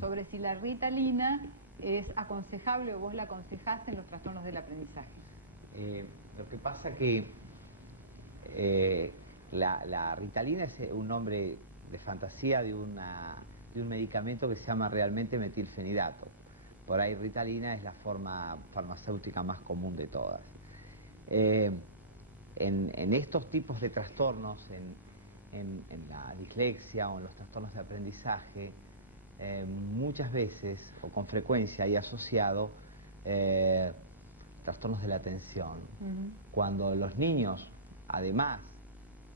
Sobre si la Ritalina es aconsejable o vos la aconsejás en los trastornos del aprendizaje. Lo que pasa que la Ritalina es un nombre de fantasía de un medicamento que se llama realmente metilfenidato. Por ahí Ritalina es la forma farmacéutica más común de todas. En estos tipos de trastornos, en la dislexia o en los trastornos de aprendizaje, muchas veces o con frecuencia hay asociado trastornos de la atención. Cuando los niños, además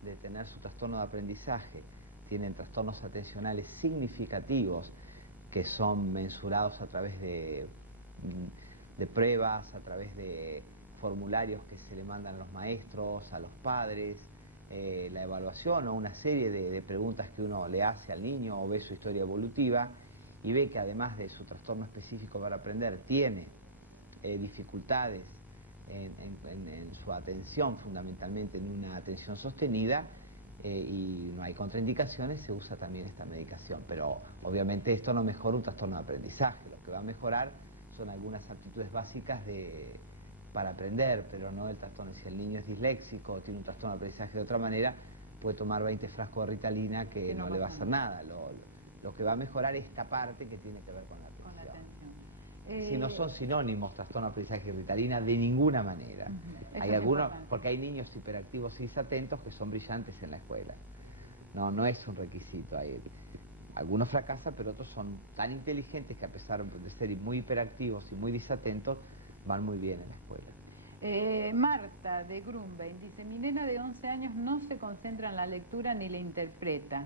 de tener su trastorno de aprendizaje, tienen trastornos atencionales significativos que son mensurados a través de pruebas, a través de formularios que se le mandan a los maestros, a los padres, la evaluación o una serie de preguntas que uno le hace al niño o ve su historia evolutiva y ve que además de su trastorno específico para aprender tiene dificultades en su atención, fundamentalmente en una atención sostenida, y no hay contraindicaciones, se usa también esta medicación. Pero obviamente esto no mejora un trastorno de aprendizaje. Lo que va a mejorar son algunas aptitudes básicas para aprender, pero no el trastorno. Si el niño es disléxico o tiene un trastorno de aprendizaje de otra manera, puede tomar 20 frascos de Ritalina que no le va a hacer nada. Lo que va a mejorar es esta parte que tiene que ver con la atención. Si no son sinónimos trastorno de aprendizaje y Ritalina, de ninguna manera. Hay algunos, porque hay niños hiperactivos y desatentos que son brillantes en la escuela. No es un requisito. Algunos fracasan, pero otros son tan inteligentes que a pesar de ser muy hiperactivos y muy desatentos, van muy bien en la escuela. Marta de Grunbein dice: mi nena de 11 años no se concentra en la lectura ni la interpreta.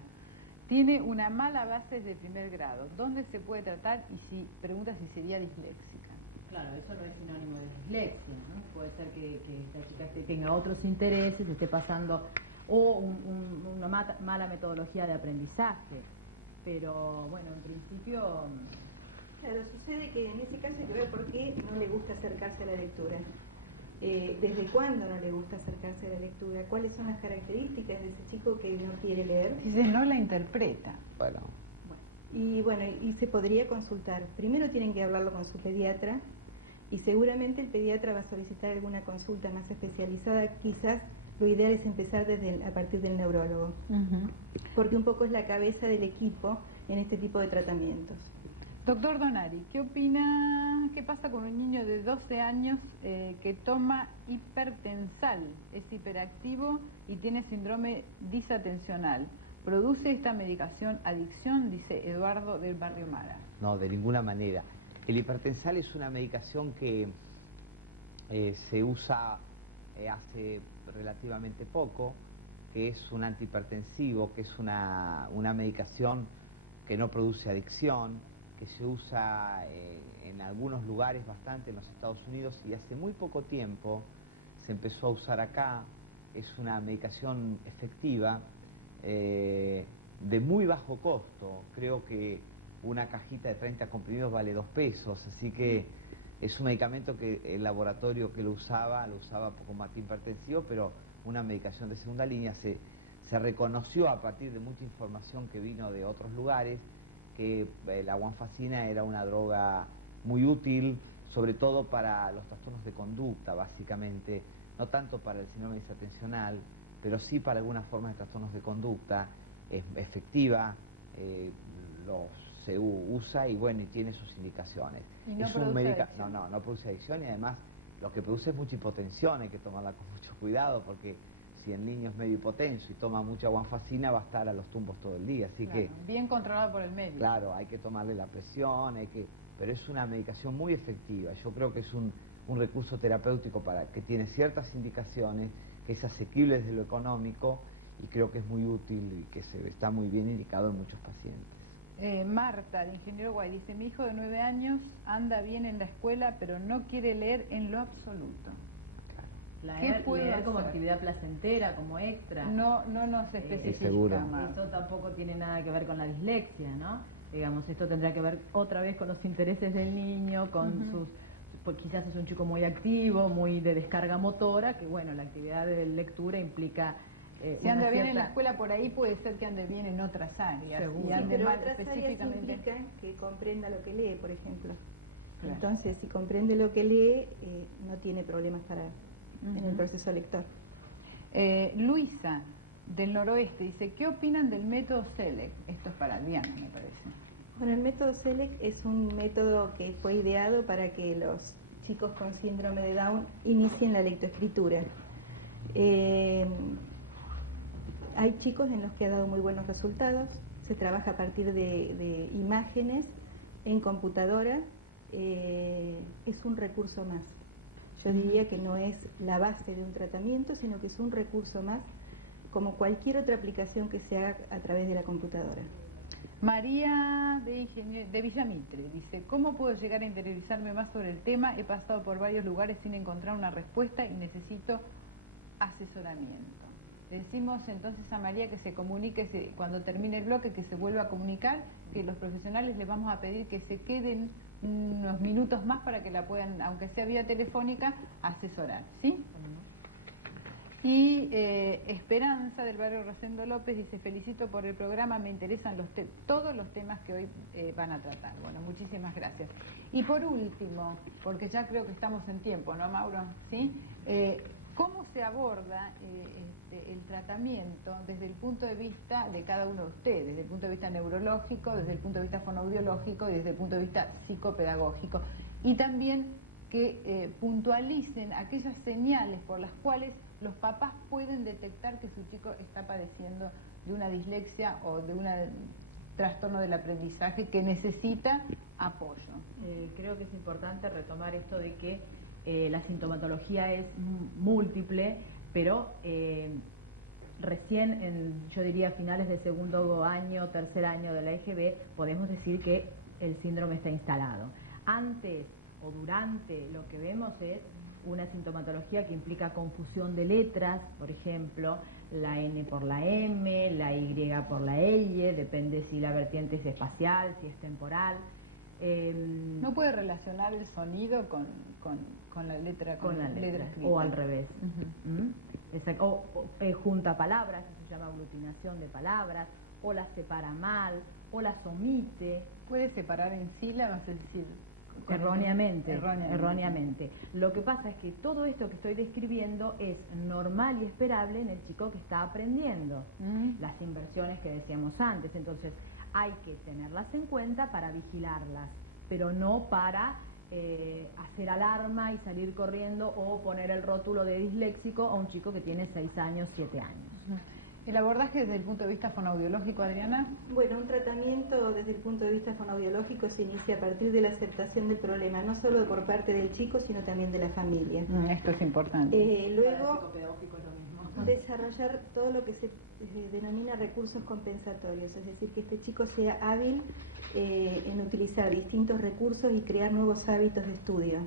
Tiene una mala base de primer grado. ¿Dónde se puede tratar? Y pregunta si sería disléxica. Claro, eso no es sinónimo de dislexia, ¿no? Puede ser que esta chica tenga otros intereses, esté pasando o una mala metodología de aprendizaje. Pero bueno, en principio... Claro, sucede que en ese caso hay que ver por qué no le gusta acercarse a la lectura. ¿Desde cuándo no le gusta acercarse a la lectura? ¿Cuáles son las características de ese chico que no quiere leer? Dice, no la interpreta. Y se podría consultar. Primero tienen que hablarlo con su pediatra y seguramente el pediatra va a solicitar alguna consulta más especializada. Quizás lo ideal es empezar a partir del neurólogo, porque un poco es la cabeza del equipo en este tipo de tratamientos. Doctor Donari, ¿qué opina? ¿Qué pasa con un niño de 12 años que toma hipertensal? Es hiperactivo y tiene síndrome disatencional. ¿Produce esta medicación adicción? Dice Eduardo del Barrio Mara. No, de ninguna manera. El hipertensal es una medicación que se usa hace relativamente poco, que es un antihipertensivo, que es una medicación que no produce adicción, que se usa en algunos lugares bastante en los Estados Unidos y hace muy poco tiempo se empezó a usar acá. Es una medicación efectiva, de muy bajo costo. Creo que una cajita de 30 comprimidos vale 2 pesos, así que es un medicamento que el laboratorio que lo usaba como antihipertensivo, pero una medicación de segunda línea. Se reconoció a partir de mucha información que vino de otros lugares que la guanfacina era una droga muy útil, sobre todo para los trastornos de conducta, básicamente, no tanto para el síndrome desatencional, pero sí para algunas formas de trastornos de conducta. Es efectiva, se usa y bueno, y tiene sus indicaciones. ¿Y no produce adicción? No produce adicción, y además lo que produce es mucha hipotensión. Hay que tomarla con mucho cuidado, porque si el niño es medio hipotenso y toma mucha guanfacina, va a estar a los tumbos todo el día, así que... Bien controlado por el médico. Claro, hay que tomarle la presión, pero es una medicación muy efectiva. Yo creo que es un recurso terapéutico que tiene ciertas indicaciones, que es asequible desde lo económico, y creo que es muy útil y que está muy bien indicado en muchos pacientes. Marta, de Ingeniero Guay, dice: mi hijo de 9 años anda bien en la escuela, pero no quiere leer en lo absoluto. Leer como actividad placentera, como extra. No nos especifica más. Esto tampoco tiene nada que ver con la dislexia, ¿no? Digamos, esto tendrá que ver otra vez con los intereses del niño, con pues quizás es un chico muy activo, muy de descarga motora, que bueno, la actividad de lectura implica Si anda bien en la escuela por ahí, puede ser que ande bien en otras áreas. Seguro. Y ande pero mal otras áreas específicamente. implican que comprenda lo que lee, por ejemplo. Claro. Entonces, si comprende lo que lee, no tiene problemas en el proceso lector. Luisa, del Noroeste, dice, ¿qué opinan del método SELEC? Esto es para Diana, me parece. Bueno, el método SELEC es un método que fue ideado para que los chicos con síndrome de Down inicien la lectoescritura. Hay chicos en los que ha dado muy buenos resultados, se trabaja a partir de imágenes en computadora, es un recurso más. Yo diría que no es la base de un tratamiento, sino que es un recurso más, como cualquier otra aplicación que se haga a través de la computadora. María de Villamitre dice, ¿cómo puedo llegar a interiorizarme más sobre el tema? He pasado por varios lugares sin encontrar una respuesta y necesito asesoramiento. Le decimos entonces a María que se comunique cuando termine el bloque, que se vuelva a comunicar, que los profesionales les vamos a pedir que se queden unos minutos más para que la puedan, aunque sea vía telefónica, asesorar, ¿sí? Y Esperanza del barrio Rosendo López dice, felicito por el programa, me interesan todos los temas que hoy van a tratar. Bueno, muchísimas gracias. Y por último, porque ya creo que estamos en tiempo, ¿no, Mauro? ¿Sí? ¿Cómo se aborda el tratamiento desde el punto de vista de cada uno de ustedes, desde el punto de vista neurológico, desde el punto de vista fonoaudiológico y desde el punto de vista psicopedagógico? Y también que puntualicen aquellas señales por las cuales los papás pueden detectar que su chico está padeciendo de una dislexia o de un trastorno del aprendizaje que necesita apoyo. Creo que es importante retomar esto de que la sintomatología es múltiple, pero recién yo diría finales de segundo año, tercer año de la EGB, podemos decir que el síndrome está instalado. Antes o durante lo que vemos es una sintomatología que implica confusión de letras, por ejemplo, la N por la M, la Y por la L, depende si la vertiente es espacial, si es temporal. No puede relacionar el sonido con la letra, con la letra escrita. o al revés. O junta palabras, eso se llama aglutinación de palabras, o las separa mal, o las omite. Puede separar en sílabas, es decir, erróneamente. Lo que pasa es que todo esto que estoy describiendo es normal y esperable en el chico que está aprendiendo. Las inversiones que decíamos antes, entonces hay que tenerlas en cuenta para vigilarlas, pero no para hacer alarma y salir corriendo o poner el rótulo de disléxico a un chico que tiene 6 años, 7 años. ¿El abordaje desde el punto de vista fonoaudiológico, Adriana? Bueno, un tratamiento desde el punto de vista fonoaudiológico se inicia a partir de la aceptación del problema, no solo por parte del chico, sino también de la familia. Esto es importante. Luego, desarrollar todo lo que se denomina recursos compensatorios, es decir, que este chico sea hábil en utilizar distintos recursos y crear nuevos hábitos de estudio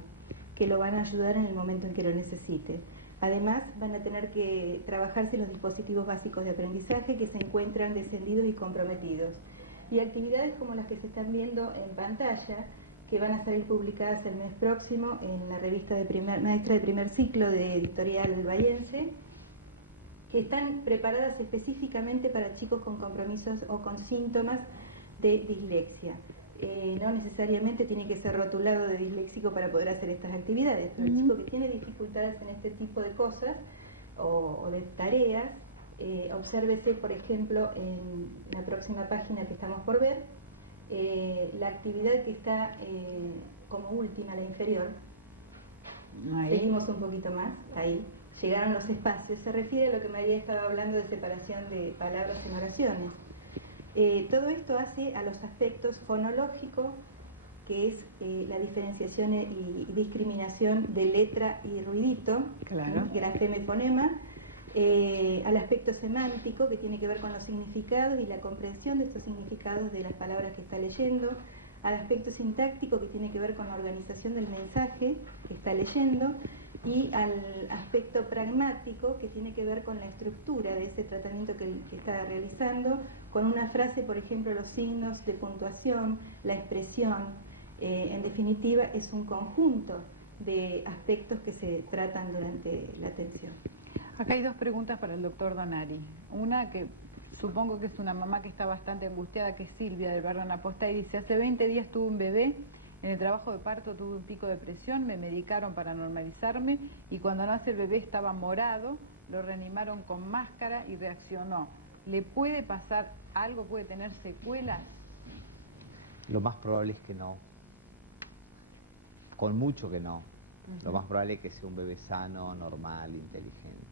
que lo van a ayudar en el momento en que lo necesite. Además, van a tener que trabajarse los dispositivos básicos de aprendizaje que se encuentran descendidos y comprometidos. Y actividades como las que se están viendo en pantalla, que van a salir publicadas el mes próximo en la revista Maestra de Primer Ciclo de Editorial Bahiense, que están preparadas específicamente para chicos con compromisos o con síntomas de dislexia. No necesariamente tiene que ser rotulado de disléxico para poder hacer estas actividades, pero el chico que tiene dificultades en este tipo de cosas o de tareas, obsérvese, por ejemplo, en la próxima página que estamos por ver, la actividad que está como última, la inferior. Ahí. Seguimos un poquito más, ahí. Llegaron los espacios, se refiere a lo que María estaba hablando de separación de palabras en oraciones. Todo esto hace a los aspectos fonológicos, que es la diferenciación y discriminación de letra y ruidito, claro. Grafema y fonema, al aspecto semántico, que tiene que ver con los significados y la comprensión de estos significados de las palabras que está leyendo, al aspecto sintáctico, que tiene que ver con la organización del mensaje que está leyendo, y al aspecto pragmático, que tiene que ver con la estructura de ese tratamiento que está realizando, con una frase, por ejemplo, los signos de puntuación, la expresión. En definitiva, es un conjunto de aspectos que se tratan durante la atención. Acá hay dos preguntas para el doctor Donari. Una que supongo que es una mamá que está bastante angustiada, que es Silvia del barrio Anaposta, y dice: hace 20 días tuve un bebé, en el trabajo de parto tuve un pico de presión, me medicaron para normalizarme y cuando nace el bebé estaba morado, lo reanimaron con máscara y reaccionó. ¿Le puede pasar algo? ¿Puede tener secuelas? Lo más probable es que no. Con mucho que no. Lo más probable es que sea un bebé sano, normal, inteligente.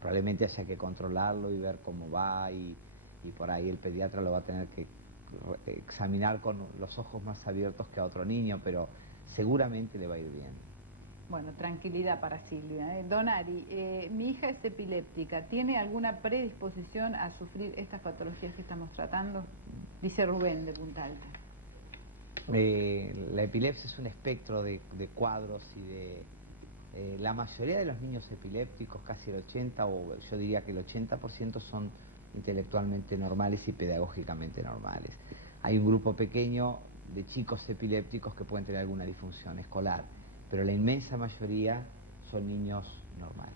Probablemente haya que controlarlo y ver cómo va y por ahí el pediatra lo va a tener que examinar con los ojos más abiertos que a otro niño, pero seguramente le va a ir bien. Bueno, tranquilidad para Silvia. Donari, mi hija es epiléptica, ¿tiene alguna predisposición a sufrir estas patologías que estamos tratando? Dice Rubén de Punta Alta. La epilepsia es un espectro de cuadros y de... la mayoría de los niños epilépticos, casi el 80, o yo diría que el 80% son intelectualmente normales y pedagógicamente normales. Hay un grupo pequeño de chicos epilépticos que pueden tener alguna disfunción escolar, pero la inmensa mayoría son niños normales.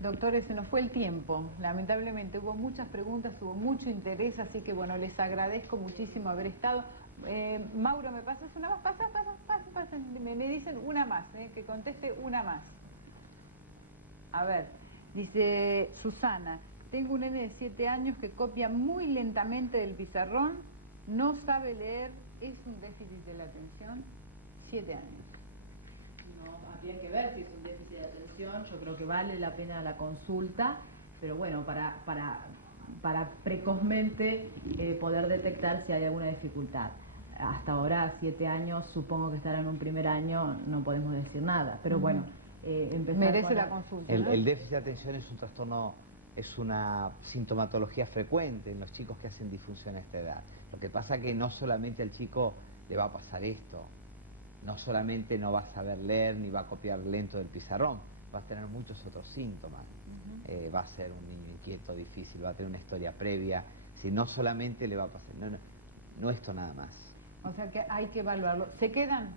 Doctores, se nos fue el tiempo. Lamentablemente hubo muchas preguntas, hubo mucho interés, así que bueno, les agradezco muchísimo haber estado. Mauro, ¿me pasas una más? Pasa. Me dicen una más, que conteste una más. A ver, dice Susana: tengo un nene de 7 años que copia muy lentamente del pizarrón, no sabe leer, ¿es un déficit de la atención? 7 años. No, habría que ver si es un déficit de atención. Yo creo que vale la pena la consulta, pero bueno, para precozmente poder detectar si hay alguna dificultad. Hasta ahora, 7 años, supongo que estará en un primer año, no podemos decir nada, pero bueno, empezar merece la consulta, ¿no? El déficit de atención es un trastorno, es una sintomatología frecuente en los chicos que hacen disfunción a esta edad. Lo que pasa es que no solamente al chico le va a pasar esto, no solamente no va a saber leer ni va a copiar lento del pizarrón, va a tener muchos otros síntomas. Va a ser un niño inquieto, difícil, va a tener una historia previa. Si no solamente le va a pasar, no esto nada más. O sea que hay que evaluarlo. ¿Se quedan?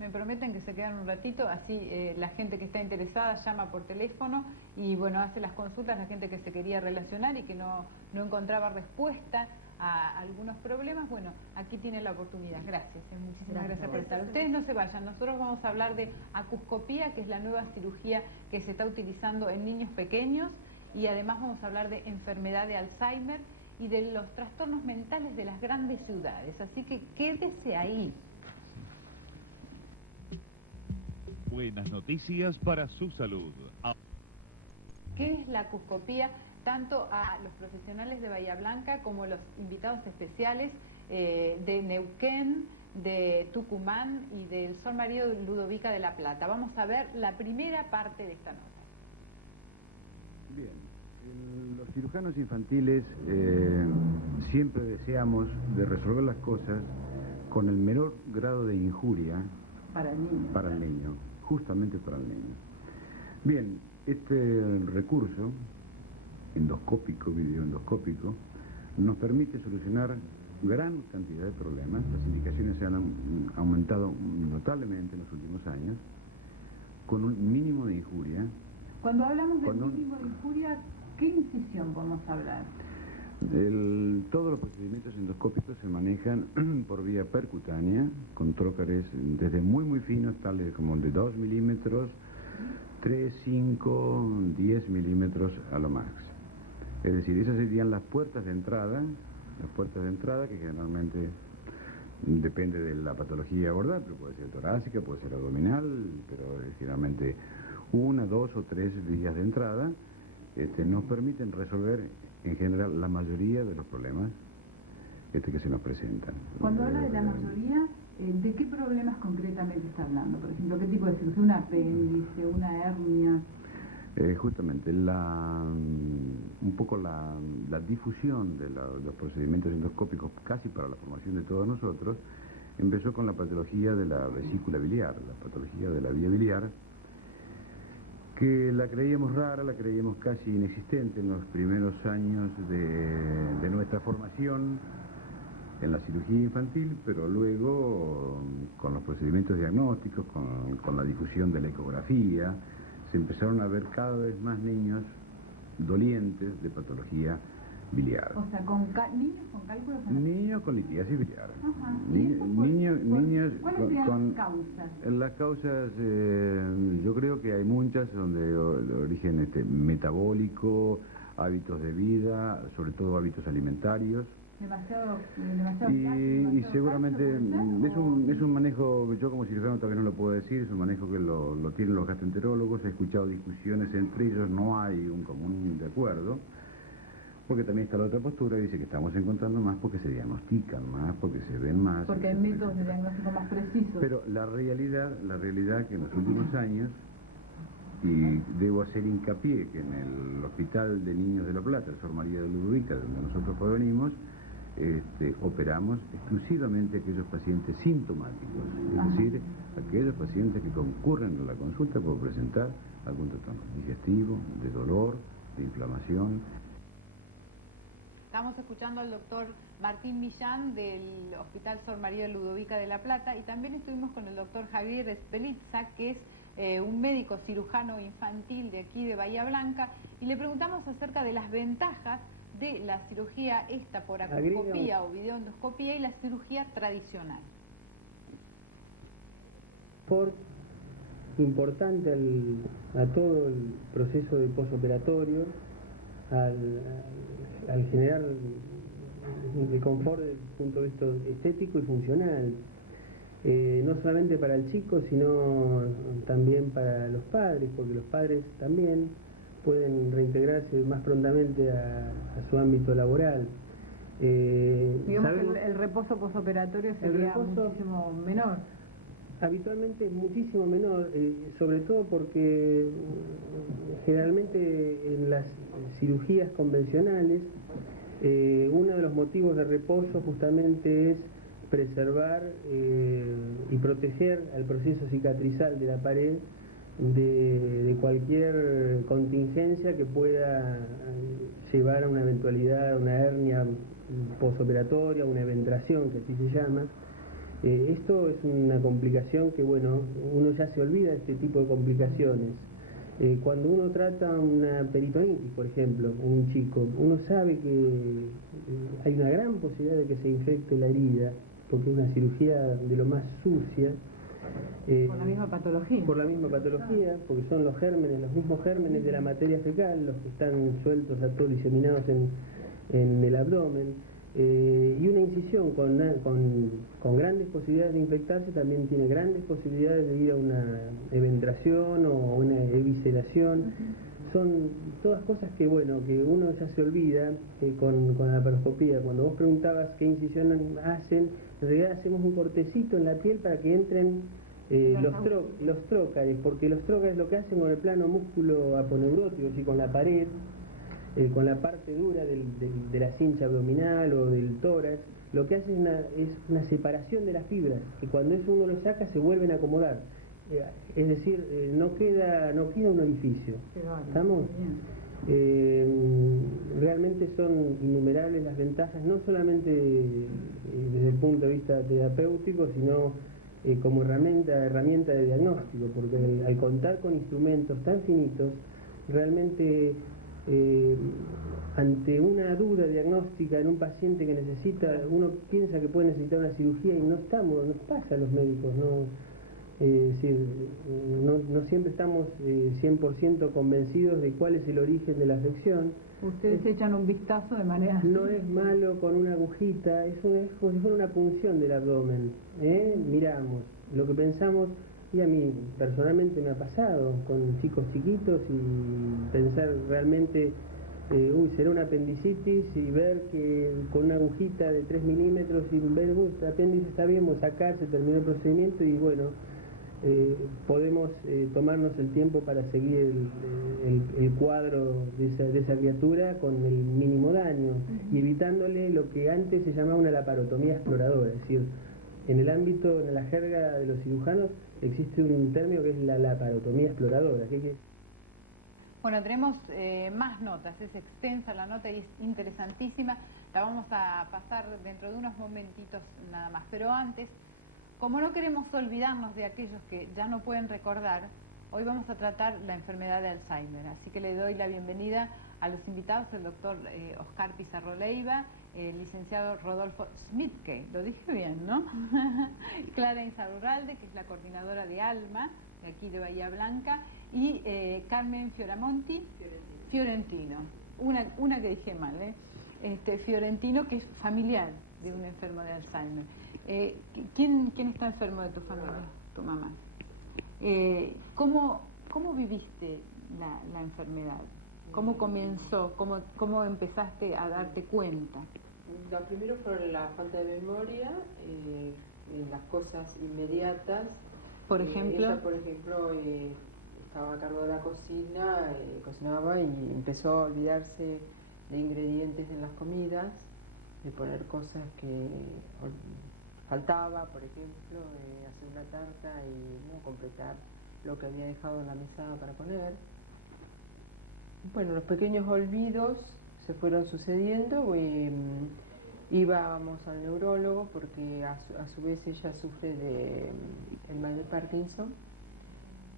Me prometen que se quedan un ratito, así la gente que está interesada llama por teléfono y bueno, hace las consultas, la gente que se quería relacionar y que no encontraba respuesta a algunos problemas. Bueno, aquí tiene la oportunidad. Gracias, muchísimas gracias por estar. Ustedes no se vayan, nosotros vamos a hablar de acuscopía, que es la nueva cirugía que se está utilizando en niños pequeños, y además vamos a hablar de enfermedad de Alzheimer y de los trastornos mentales de las grandes ciudades. Así que quédese ahí. Buenas noticias para su salud. ¿Qué es la acuscopía? Tanto a los profesionales de Bahía Blanca como los invitados especiales de Neuquén, de Tucumán y del Sol Marido de Ludovica de La Plata. Vamos a ver la primera parte de esta nota. Bien. Los cirujanos infantiles siempre deseamos de resolver las cosas con el menor grado de injuria para el niño, justamente para el niño. Bien, este recurso endoscópico, videoendoscópico, nos permite solucionar gran cantidad de problemas. Las indicaciones se han aumentado notablemente en los últimos años, con un mínimo de injuria. Cuando hablamos de mínimo de injuria, ¿qué incisión podemos hablar? Todos los procedimientos endoscópicos se manejan por vía percutánea, con trócares desde muy finos, tales como de 2 milímetros, 3, 5, 10 milímetros a lo más. Es decir, esas serían las puertas de entrada que generalmente depende de la patología abordada, pero puede ser torácica, puede ser abdominal, pero generalmente 1, 2 o 3 vías de entrada nos permiten resolver en general la mayoría de los problemas que se nos presentan. Cuando habla de la mayoría, ¿de qué problemas concretamente está hablando? Por ejemplo, ¿qué tipo de cirugía? ¿Un apéndice, una hernia? Justamente, un poco la difusión de los procedimientos endoscópicos casi para la formación de todos nosotros empezó con la patología de la vesícula biliar, la patología de la vía biliar, que la creíamos rara, la creíamos casi inexistente en los primeros años de nuestra formación en la cirugía infantil, pero luego con los procedimientos diagnósticos, con la difusión de la ecografía, se empezaron a ver cada vez más niños dolientes de patología biliar. O sea, niños con cálculos en Niños con litiasis biliar. Ajá. Niños ¿Cuáles serían las causas? Las causas, yo creo que hay muchas donde de origen metabólico, hábitos de vida, sobre todo hábitos alimentarios. Demasiado Y seguramente es un manejo, yo como cirujano todavía no lo puedo decir, es un manejo que lo tienen los gastroenterólogos. He escuchado discusiones entre ellos, no hay un común de acuerdo, porque también está la otra postura, dice que estamos encontrando más porque se diagnostican más, porque se ven más. Porque hay métodos de diagnóstico más precisos. Pero la realidad que en los últimos años, y debo hacer hincapié que en el Hospital de Niños de La Plata, el Sor María de Ludovica, de donde nosotros provenimos, operamos exclusivamente a aquellos pacientes sintomáticos, es decir, aquellos pacientes que concurren a la consulta por presentar algún trastorno digestivo, de dolor, de inflamación. Estamos escuchando al doctor Martín Millán del Hospital Sor María Ludovica de La Plata, y también estuvimos con el doctor Javier Espelitza, que es un médico cirujano infantil de aquí de Bahía Blanca, y le preguntamos acerca de las ventajas de la cirugía esta por acuscopía o videoendoscopía y la cirugía tradicional. Por importante a todo el proceso de posoperatorio, al generar de confort desde el punto de vista estético y funcional, no solamente para el chico, sino también para los padres, porque los padres también pueden reintegrarse más prontamente a su ámbito laboral. Digamos que el reposo posoperatorio sería muchísimo menor. Habitualmente es muchísimo menor, sobre todo porque generalmente en las cirugías convencionales uno de los motivos de reposo justamente es preservar y proteger al proceso cicatrizal de la pared de cualquier contingencia que pueda llevar a una eventualidad, a una hernia posoperatoria, una eventración, que así se llama. Esto es una complicación que, bueno, uno ya se olvida de este tipo de complicaciones. Cuando uno trata una peritonitis, por ejemplo, en un chico, uno sabe que hay una gran posibilidad de que se infecte la herida, porque es una cirugía de lo más sucia. Por la misma patología. Por la misma patología, porque son los gérmenes, los mismos gérmenes de la materia fecal, los que están sueltos a todos diseminados en el abdomen. Y una incisión con grandes posibilidades de infectarse también tiene grandes posibilidades de ir a una eventración o una evisceración. Son todas cosas que, bueno, que uno ya se olvida con la laparoscopía. Cuando vos preguntabas qué incisión hacen, en realidad hacemos un cortecito en la piel para que entren los trócares, porque los trócares lo que hacen con el plano músculo aponeurótico, y con la pared, con la parte dura de la cincha abdominal o del tórax, lo que hace es una separación de las fibras, que cuando eso uno lo saca se vuelven a acomodar. Es decir, no queda un orificio. ¿Estamos? Realmente son innumerables las ventajas, no solamente desde el punto de vista terapéutico, sino como herramienta de diagnóstico, porque al contar con instrumentos tan finitos, realmente ante una duda diagnóstica en un paciente que necesita, uno piensa que puede necesitar una cirugía y nos pasa a los médicos, no siempre estamos 100% convencidos de cuál es el origen de la afección. Ustedes echan un vistazo de manera... No es malo con una agujita, eso es como si fuera una punción del abdomen. Miramos, lo que pensamos, y a mí personalmente me ha pasado con chicos chiquitos, y pensar realmente, será una apendicitis, y ver que con una agujita de 3 milímetros, y ver, el apéndice está bien, vamos a sacar, se terminó el procedimiento, y bueno, podemos tomarnos el tiempo para seguir el cuadro de esa criatura con el mínimo daño, y evitándole lo que antes se llamaba una laparotomía exploradora. Es decir, en el ámbito, en la jerga de los cirujanos, existe un término que es la laparotomía exploradora. Bueno, tenemos más notas, es extensa la nota y es interesantísima. La vamos a pasar dentro de unos momentitos nada más, pero antes, como no queremos olvidarnos de aquellos que ya no pueden recordar, hoy vamos a tratar la enfermedad de Alzheimer, así que le doy la bienvenida a los invitados el doctor Oscar Pizarro Leiva, el licenciado Rodolfo Schmidtke, lo dije bien, ¿no? Clara Insaurralde, que es la coordinadora de ALMA, de aquí de Bahía Blanca, y Carmen Fioramonti, Fiorentino, una que dije mal, Fiorentino, que es familiar de un enfermo de Alzheimer. ¿Quién está enfermo de tu familia? Tu mamá. ¿Cómo viviste la enfermedad? ¿Cómo comenzó? ¿Cómo empezaste a darte cuenta? Lo primero fue la falta de memoria, las cosas inmediatas. Por ejemplo. Ella, por ejemplo, estaba a cargo de la cocina, cocinaba y empezó a olvidarse de ingredientes en las comidas, de poner cosas que faltaba, por ejemplo, hacer una tarta y no completar lo que había dejado en la mesada para poner. Bueno, los pequeños olvidos se fueron sucediendo. Íbamos al neurólogo porque a su vez ella sufre de el mal de Parkinson,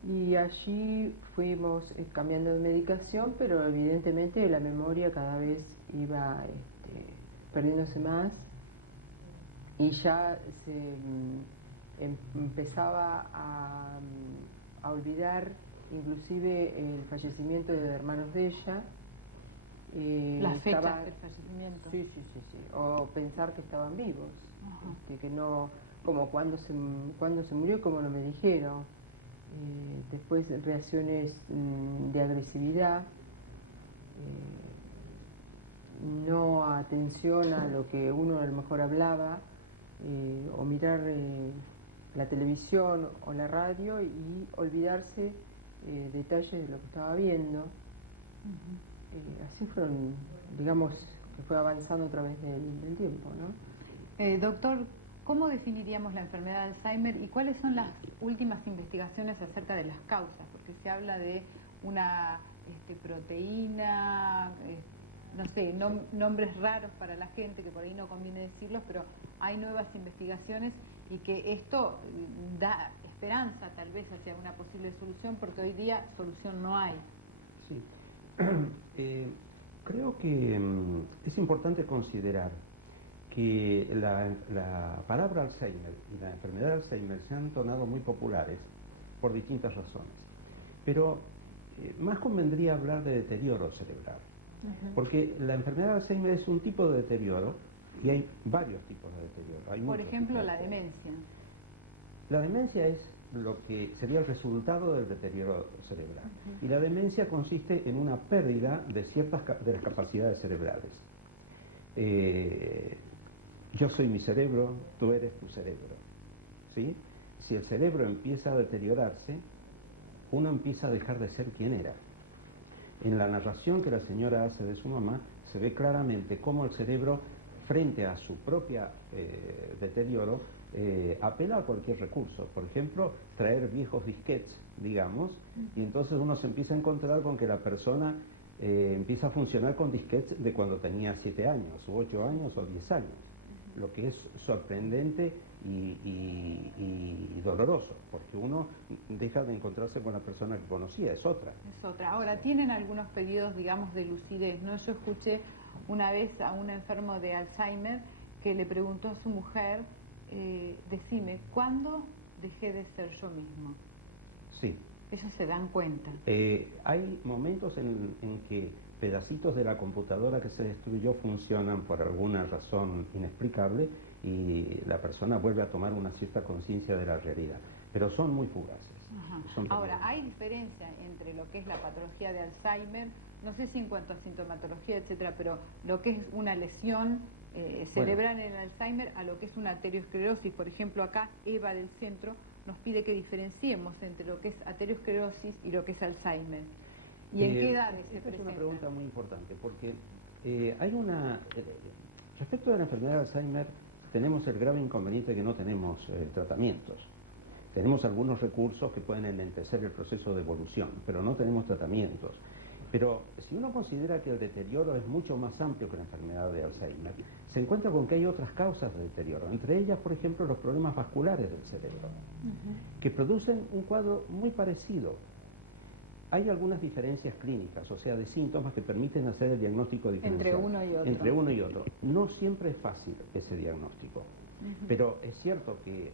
y allí fuimos cambiando de medicación, pero evidentemente la memoria cada vez iba perdiéndose más, y ya se empezaba a olvidar inclusive el fallecimiento de hermanos de ella. Las fechas del fallecimiento. Sí. O pensar que estaban vivos. Que no, como cuando se murió, como no me dijeron. Después reacciones de agresividad, no atención a lo que uno a lo mejor hablaba, o mirar la televisión o la radio y olvidarse detalles de lo que estaba viendo. Así fueron, digamos, que fue avanzando a través del tiempo, ¿no? Doctor, ¿cómo definiríamos la enfermedad de Alzheimer y cuáles son las últimas investigaciones acerca de las causas? Porque se habla de una proteína, no sé, nombres raros para la gente que por ahí no conviene decirlos, pero hay nuevas investigaciones y que esto da esperanza tal vez hacia una posible solución, porque hoy día solución no hay. Sí. Creo que es importante considerar que la palabra Alzheimer y la enfermedad de Alzheimer se han tornado muy populares por distintas razones, pero más convendría hablar de deterioro cerebral, porque la enfermedad de Alzheimer es un tipo de deterioro y hay varios tipos de deterioro. Por ejemplo, la demencia. La demencia es lo que sería el resultado del deterioro cerebral. Y la demencia consiste en una pérdida de ciertas de las capacidades cerebrales. Yo soy mi cerebro, tú eres tu cerebro, ¿sí? Si el cerebro empieza a deteriorarse, uno empieza a dejar de ser quien era. En la narración que la señora hace de su mamá, se ve claramente cómo el cerebro, frente a su propia deterioro, apela a cualquier recurso. Por ejemplo, traer viejos disquetes, digamos, y entonces uno se empieza a encontrar con que la persona empieza a funcionar con disquetes de cuando tenía 7 años, u 8 años, o 10 años, lo que es sorprendente y doloroso, porque uno deja de encontrarse con la persona que conocía, es otra. Es otra. Ahora, tienen algunos periodos, digamos, de lucidez, ¿no? Yo escuché una vez a un enfermo de Alzheimer que le preguntó a su mujer, decime, ¿cuándo dejé de ser yo mismo? Sí. Ellos se dan cuenta. Hay momentos en que pedacitos de la computadora que se destruyó funcionan por alguna razón inexplicable y la persona vuelve a tomar una cierta conciencia de la realidad, pero son muy fugaces. Ahora, hay diferencia entre lo que es la patología de Alzheimer, no sé si en cuanto a sintomatología, etcétera, pero lo que es una lesión cerebral en el Alzheimer a lo que es una arteriosclerosis. Por ejemplo, acá Eva del centro nos pide que diferenciemos entre lo que es arteriosclerosis y lo que es Alzheimer. ¿Y en qué edades se presenta? Es una pregunta muy importante, porque hay una... respecto a la enfermedad de Alzheimer, tenemos el grave inconveniente de que no tenemos tratamientos. Tenemos algunos recursos que pueden enlentecer el proceso de evolución, pero no tenemos tratamientos. Pero si uno considera que el deterioro es mucho más amplio que la enfermedad de Alzheimer, se encuentra con que hay otras causas de deterioro, entre ellas, por ejemplo, los problemas vasculares del cerebro, que producen un cuadro muy parecido. Hay algunas diferencias clínicas, o sea, de síntomas que permiten hacer el diagnóstico diferencial. Entre uno y otro. Entre uno y otro. No siempre es fácil ese diagnóstico, pero es cierto que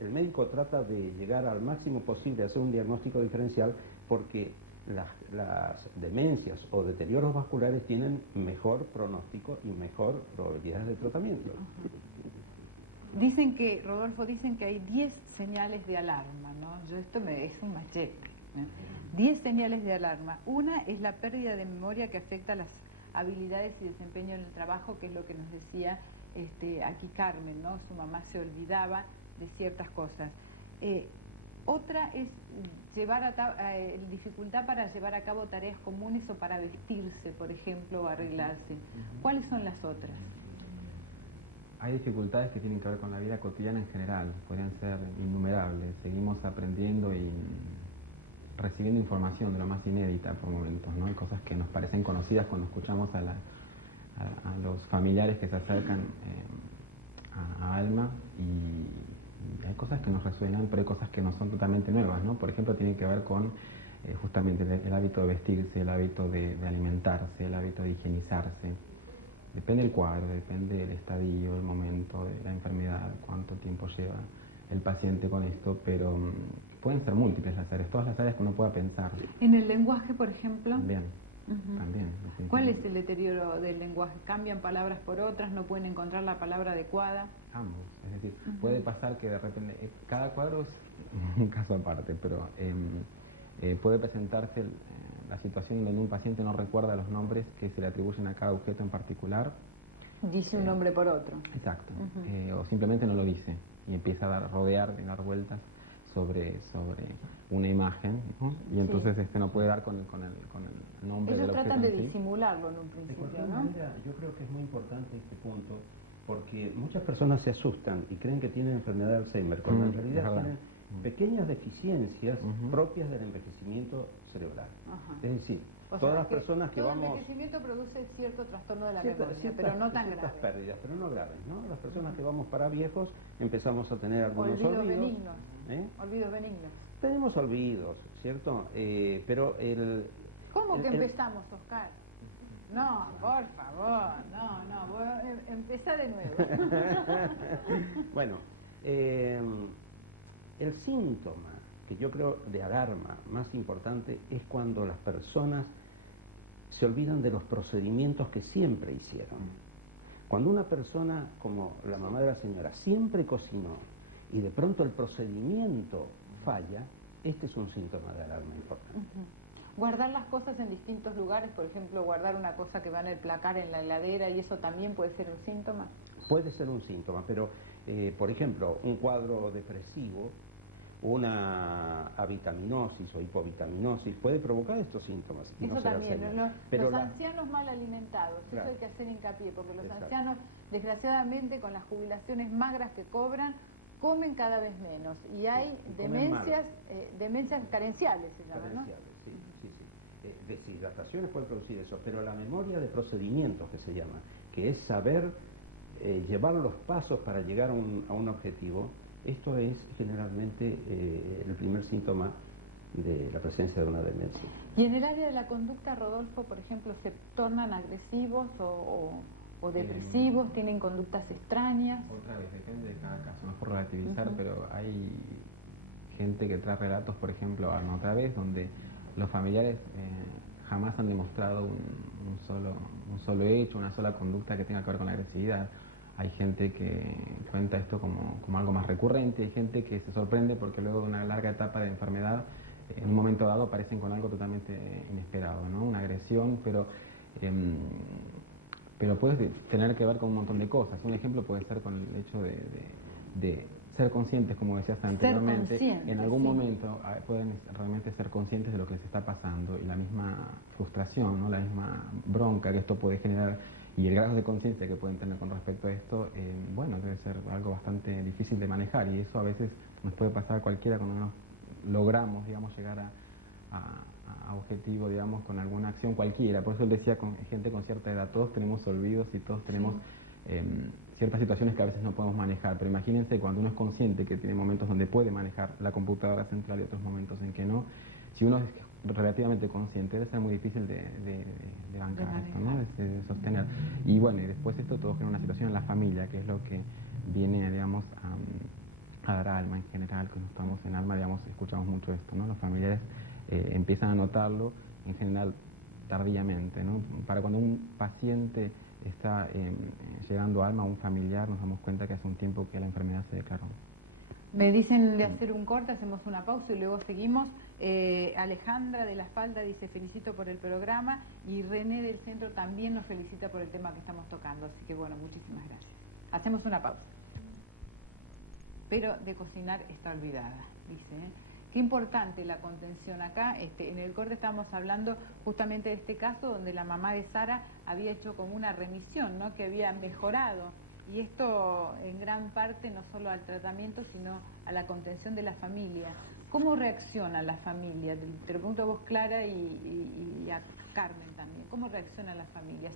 el médico trata de llegar al máximo posible a hacer un diagnóstico diferencial porque las demencias o deterioros vasculares tienen mejor pronóstico y mejor probabilidades de tratamiento. Dicen que, Rodolfo, dicen que hay 10 señales de alarma, ¿no? Esto es un machete. 10 señales de alarma. Una es la pérdida de memoria que afecta las habilidades y desempeño en el trabajo, que es lo que nos decía aquí Carmen, ¿no? Su mamá se olvidaba de ciertas cosas. Otra es dificultad para llevar a cabo tareas comunes o para vestirse, por ejemplo, o arreglarse. ¿Cuáles son las otras? Hay dificultades que tienen que ver con la vida cotidiana en general, podrían ser innumerables. Seguimos aprendiendo y recibiendo información de lo más inédita por momentos, ¿no? Hay cosas que nos parecen conocidas cuando escuchamos a los familiares que se acercan a Alma, y hay cosas que nos resuenan, pero hay cosas que no son totalmente nuevas, ¿no? Por ejemplo, tiene que ver con justamente el hábito de vestirse, el hábito de alimentarse, el hábito de higienizarse. Depende del cuadro, depende del estadio, el momento de la enfermedad, cuánto tiempo lleva el paciente con esto, pero pueden ser múltiples las áreas, todas las áreas que uno pueda pensar. ¿En el lenguaje, por ejemplo? También, también. ¿Cuál es el deterioro del lenguaje? ¿Cambian palabras por otras? ¿No pueden encontrar la palabra adecuada? Ambos, es decir, puede pasar que de repente, cada cuadro es un caso aparte, pero puede presentarse la situación donde un paciente no recuerda los nombres que se le atribuyen a cada objeto en particular. Dice un nombre por otro. Exacto, o simplemente no lo dice y empieza a rodear y dar vueltas sobre una imagen, ¿no? Y entonces no puede dar con el nombre del objeto. Ellos tratan de disimularlo en un principio, ¿no? Yo creo que es muy importante este punto, porque muchas personas se asustan y creen que tienen enfermedad de Alzheimer, cuando en realidad tienen pequeñas deficiencias propias del envejecimiento cerebral. Es decir, todas las personas que vamos... El envejecimiento produce cierto trastorno de la memoria, pero no tan grave. Pérdidas, pero no graves, ¿no? Las personas que vamos para viejos empezamos a tener algunos olvidos. Benignos. Olvidos benignos. Tenemos olvidos, ¿cierto? Pero ¿Cómo que empezamos, Oscar? No, por favor, no, empezá de nuevo. Bueno, el síntoma que yo creo de alarma más importante es cuando las personas se olvidan de los procedimientos que siempre hicieron. Cuando una persona, como la mamá de la señora, siempre cocinó y de pronto el procedimiento falla, este es un síntoma de alarma importante. Guardar las cosas en distintos lugares, por ejemplo, guardar una cosa que va en el placar en la heladera, y eso también puede ser un síntoma. Puede ser un síntoma, pero por ejemplo, un cuadro depresivo, una avitaminosis o hipovitaminosis puede provocar estos síntomas. Eso no también, los ancianos mal alimentados, claro. Eso hay que hacer hincapié, porque los ancianos, desgraciadamente, con las jubilaciones magras que cobran, comen cada vez menos, y hay demencias carenciales, se llama, ¿no? Deshidrataciones pueden producir eso, pero la memoria de procedimientos, que se llama, que es saber llevar los pasos para llegar a un objetivo, esto es generalmente el primer síntoma de la presencia de una demencia. Y en el área de la conducta, Rodolfo, por ejemplo, ¿se tornan agresivos o depresivos? ¿Tienen conductas extrañas? Otra vez, depende de cada caso, no es por relativizar, pero hay gente que trae relatos, por ejemplo, otra vez, donde los familiares jamás han demostrado un solo hecho, una sola conducta que tenga que ver con la agresividad. Hay gente que cuenta esto como algo más recurrente, hay gente que se sorprende porque luego de una larga etapa de enfermedad, en un momento dado aparecen con algo totalmente inesperado, ¿no? Una agresión, pero puede tener que ver con un montón de cosas. Un ejemplo puede ser con el hecho de ser conscientes, como decías anteriormente, en algún momento pueden realmente ser conscientes de lo que les está pasando, y la misma frustración, ¿no? La misma bronca que esto puede generar y el grado de conciencia que pueden tener con respecto a esto, bueno, debe ser algo bastante difícil de manejar, y eso a veces nos puede pasar a cualquiera cuando no logramos, digamos, llegar a objetivo, digamos, con alguna acción cualquiera. Por eso él decía, con gente con cierta edad, todos tenemos olvidos y todos tenemos ciertas situaciones que a veces no podemos manejar, pero imagínense cuando uno es consciente que tiene momentos donde puede manejar la computadora central y otros momentos en que no, si uno es relativamente consciente, debe ser muy difícil de bancar esto, ¿no? De sostener. Y bueno, y después esto todo genera una situación en la familia, que es lo que viene, digamos, a dar alma en general, que no estamos en alma, digamos, escuchamos mucho esto, ¿no? Los familiares empiezan a notarlo, en general, tardíamente, ¿no? Para cuando un paciente está llegando a alma, a un familiar, nos damos cuenta que hace un tiempo que la enfermedad se declaró. Me dicen de hacer un corte, hacemos una pausa y luego seguimos. Alejandra de La Falda dice felicito por el programa y René del Centro también nos felicita por el tema que estamos tocando, así que bueno, muchísimas gracias. Hacemos una pausa. Pero de cocinar está olvidada, dice. Qué importante la contención acá. En el corte estábamos hablando justamente de este caso donde la mamá de Sara había hecho como una remisión, ¿no? Que había mejorado. Y esto en gran parte no solo al tratamiento, sino a la contención de la familia. ¿Cómo reacciona la familia? Te lo pregunto a vos, Clara, y a Carmen también. ¿Cómo reacciona la familia?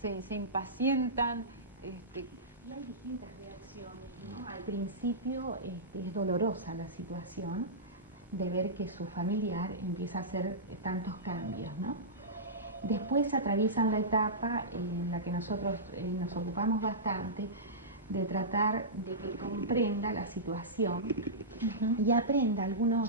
¿Se impacientan? Y hay distintas reacciones, ¿no? Al principio es dolorosa la situación de ver que su familiar empieza a hacer tantos cambios, ¿no? Después atraviesan la etapa en la que nosotros nos ocupamos bastante de tratar de que comprenda la situación y aprenda algunos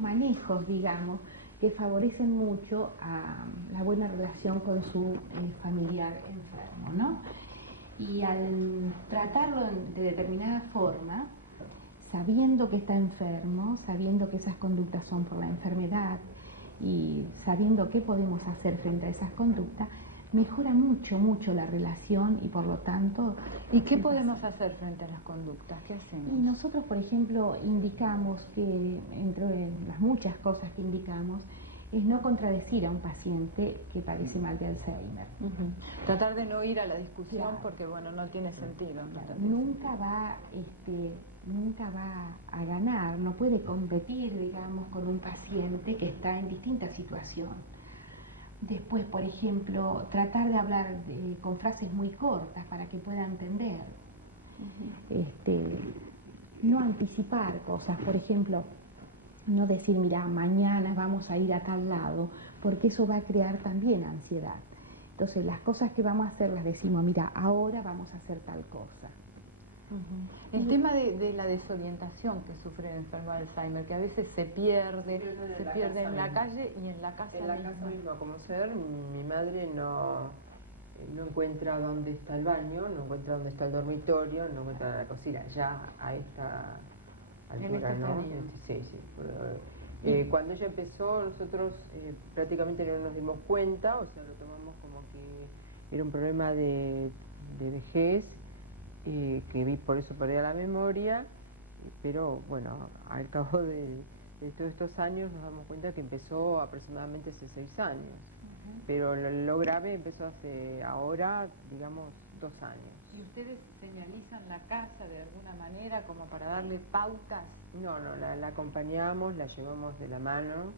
manejos, digamos, que favorecen mucho a la buena relación con su familiar enfermo, ¿no? Y al tratarlo de determinada forma, sabiendo que está enfermo, sabiendo que esas conductas son por la enfermedad y sabiendo qué podemos hacer frente a esas conductas, mejora mucho, mucho la relación y por lo tanto... ¿Y qué podemos hacer frente a las conductas? ¿Qué hacemos? Y nosotros, por ejemplo, indicamos que, entre las muchas cosas que indicamos, es no contradecir a un paciente que padece mal de Alzheimer. Tratar de no ir a la discusión, claro, porque bueno, no tiene sentido. Claro, nunca va a ganar, no puede competir, digamos, con un paciente que está en distinta situación. Después, por ejemplo, tratar de hablar con frases muy cortas para que pueda entender. No anticipar cosas, por ejemplo, no decir, mira, mañana vamos a ir a tal lado, porque eso va a crear también ansiedad. Entonces, las cosas que vamos a hacer las decimos, mira, ahora vamos a hacer tal cosa. El tema de la desorientación que sufre el enfermo de Alzheimer, que a veces se pierde en la calle y en la casa misma. En la casa misma, como ser, mi madre no encuentra dónde está el baño, no encuentra dónde está el dormitorio, no encuentra la cocina, ya a esta altura, ¿no? Sí. Cuando ella empezó, nosotros prácticamente no nos dimos cuenta, o sea, lo tomamos como que era un problema de vejez, que por eso perdía la memoria, pero bueno, al cabo de todos estos años nos damos cuenta que empezó aproximadamente hace 6 años, pero lo grave empezó hace ahora, digamos, 2 años. ¿Y ustedes señalizan la casa de alguna manera como para darle pautas? No, la acompañamos, la llevamos de la mano,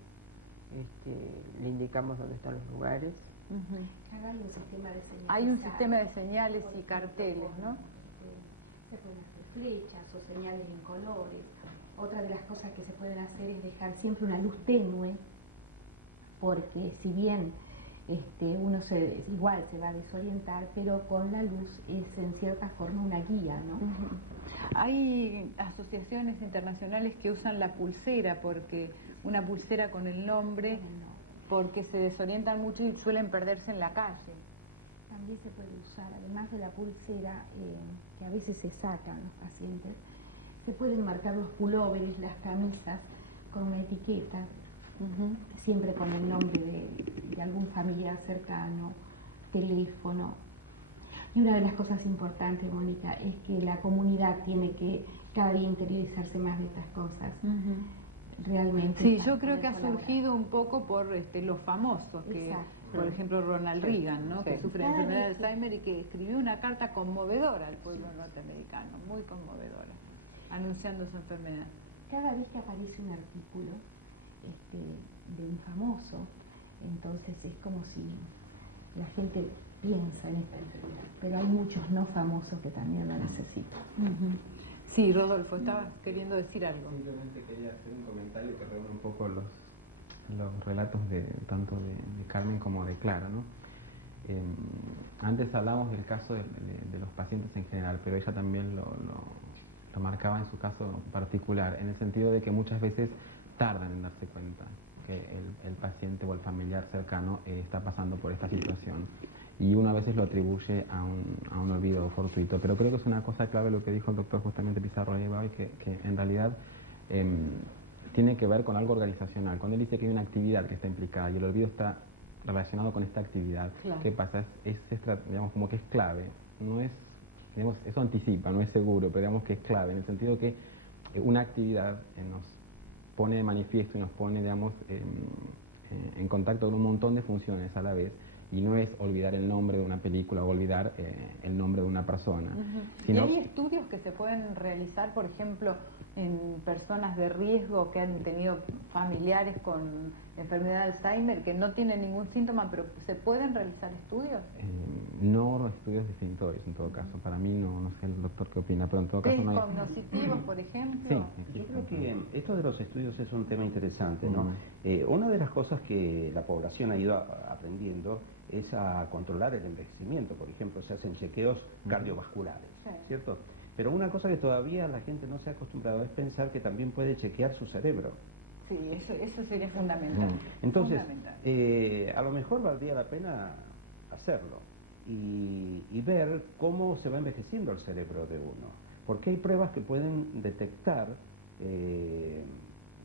le indicamos dónde están los lugares. Hay un sistema de señales. Hay un sistema de señales y carteles, ¿no? Se pueden hacer flechas o señales en colores. Otra de las cosas que se pueden hacer es dejar siempre una luz tenue, porque si bien uno igual se va a desorientar, pero con la luz es en cierta forma una guía, ¿no? Hay asociaciones internacionales que usan la pulsera, porque una pulsera con el nombre, porque se desorientan mucho y suelen perderse en la calle. También se puede usar, además de la pulsera, que a veces se sacan los pacientes, se pueden marcar los pulóveres, las camisas, con una etiqueta, siempre con el nombre de algún familiar cercano, teléfono. Y una de las cosas importantes, Mónica, es que la comunidad tiene que cada día interiorizarse más de estas cosas. Realmente. Sí, yo creo que ha surgido un poco por los famosos, que por ejemplo Ronald Reagan, ¿no? Que sufre de enfermedad de Alzheimer y que escribió una carta conmovedora al pueblo norteamericano, muy conmovedora, anunciando su enfermedad. Cada vez que aparece un artículo de un famoso, entonces es como si la gente piensa en esta enfermedad, pero hay muchos no famosos que también la necesitan. Sí, Rodolfo, estabas queriendo decir algo. Simplemente quería hacer un comentario que reúne un poco los relatos tanto de Carmen como de Clara, ¿no? Antes hablamos del caso de los pacientes en general, pero ella también lo marcaba en su caso particular, en el sentido de que muchas veces tardan en darse cuenta que el paciente o el familiar cercano está pasando por esta situación. Y uno a veces lo atribuye a un olvido fortuito, pero creo que es una cosa clave lo que dijo el doctor justamente Pizarro hoy, que en realidad tiene que ver con algo organizacional. Cuando él dice que hay una actividad que está implicada y el olvido está relacionado con esta actividad, claro. ¿Qué pasa? Digamos, como que es clave, no es, digamos, eso anticipa, no es seguro, pero digamos que es clave, en el sentido que una actividad nos pone de manifiesto y nos pone, digamos, en contacto con un montón de funciones a la vez. Y no es olvidar el nombre de una película o olvidar el nombre de una persona. Sino... ¿Y hay estudios que se pueden realizar, por ejemplo, en personas de riesgo que han tenido familiares con enfermedad de Alzheimer que no tienen ningún síntoma, pero se pueden realizar estudios? No estudios definitorios en todo caso. Para mí no sé el doctor qué opina, pero en todo caso no hay... ¿Cognitivos, por ejemplo? Sí, yo creo que esto de los estudios es un tema interesante, ¿no? Una de las cosas que la población ha ido aprendiendo es a controlar el envejecimiento. Por ejemplo, se hacen chequeos cardiovasculares, ¿cierto? Pero una cosa que todavía la gente no se ha acostumbrado es pensar que también puede chequear su cerebro. Sí, eso sería fundamental. Entonces, a lo mejor valdría la pena hacerlo y ver cómo se va envejeciendo el cerebro de uno. Porque hay pruebas que pueden detectar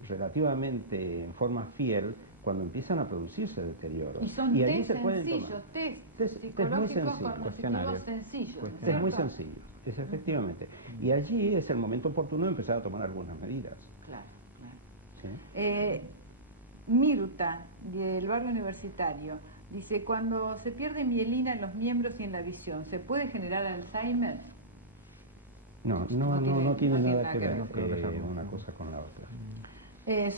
relativamente en forma fiel cuando empiezan a producirse deterioro. Y son test sencillos, test psicológicos cognitivos sencillos. Es muy sencillo, es efectivamente. Y allí es el momento oportuno de empezar a tomar algunas medidas. Claro, claro. ¿Sí? Mirta, del barrio universitario, dice, cuando se pierde mielina en los miembros y en la visión, ¿se puede generar Alzheimer? No tiene nada que ver una cosa con la otra.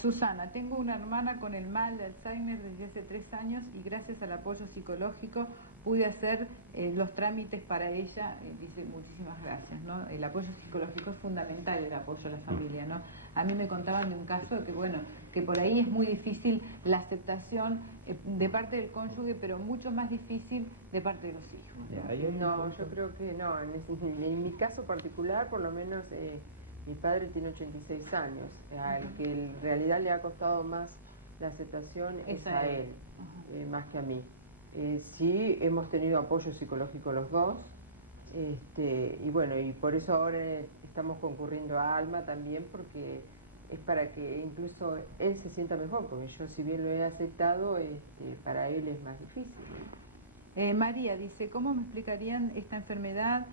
Susana, tengo una hermana con el mal de Alzheimer desde hace 3 años y gracias al apoyo psicológico pude hacer los trámites para ella, dice, muchísimas gracias, ¿no? El apoyo psicológico es fundamental, el apoyo a la familia, ¿no? A mí me contaban de un caso de que, bueno, que por ahí es muy difícil la aceptación de parte del cónyuge, pero mucho más difícil de parte de los hijos. No, yo creo que no, en mi caso particular, por lo menos... mi padre tiene 86 años, al que en realidad le ha costado más la aceptación es a él, más que a mí. Sí, hemos tenido apoyo psicológico los dos, y bueno, y por eso ahora estamos concurriendo a Alma también, porque es para que incluso él se sienta mejor, porque yo si bien lo he aceptado, para él es más difícil. María dice, ¿cómo me explicarían esta enfermedad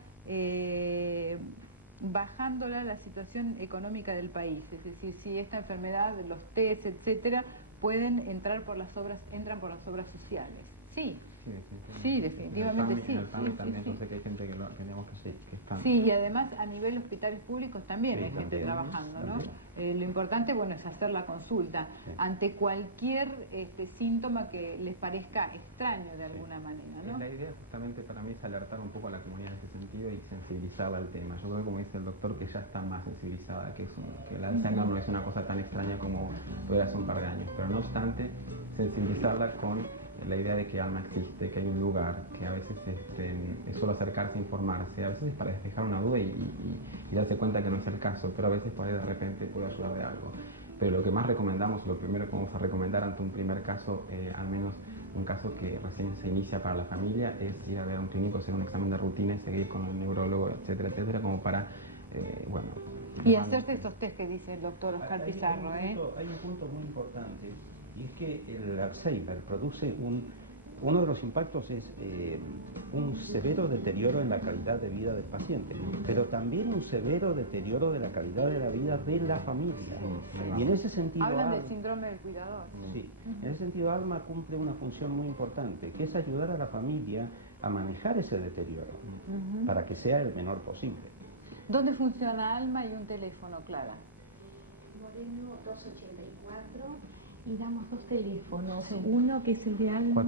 bajándola la situación económica del país? Es decir, si esta enfermedad, los test, etcétera, entran por las obras sociales. Sí, definitivamente sí. Entonces que hay gente que están... Sí, y además a nivel hospitales públicos también hay gente trabajando, ¿no? Lo importante, bueno, es hacer la consulta ante cualquier síntoma que les parezca extraño de alguna manera, ¿no? La idea justamente para mí es alertar un poco a la comunidad en ese sentido y sensibilizarla al tema. Yo creo, como dice el doctor, que ya está más sensibilizada, que el Alzheimer no es una cosa tan extraña como lo era hace un par de años, pero no obstante, sensibilizarla con la idea de que Alma existe, que hay un lugar, que a veces es solo acercarse a informarse, a veces es para despejar una duda y darse cuenta que no es el caso, pero a veces por ahí de repente puede ayudar de algo. Pero lo que más recomendamos, lo primero que vamos a recomendar ante un primer caso, al menos un caso que recién se inicia para la familia, es ir a ver a un clínico, hacer un examen de rutina y seguir con el neurólogo, etcétera, etcétera, como para, bueno... Y hacerse estos test que dice el doctor Oscar Pizarro, Hay un punto muy importante, y es que el Alzheimer produce uno de los impactos es un severo deterioro en la calidad de vida del paciente, pero también un severo deterioro de la calidad de la vida de la familia. Y en ese sentido... Hablan del síndrome del cuidador. Sí, en ese sentido Alma cumple una función muy importante, que es ayudar a la familia a manejar ese deterioro, para que sea el menor posible. ¿Dónde funciona Alma y un teléfono, Clara? Moreno 284 y damos 2 teléfonos. Uno que es el de Alma.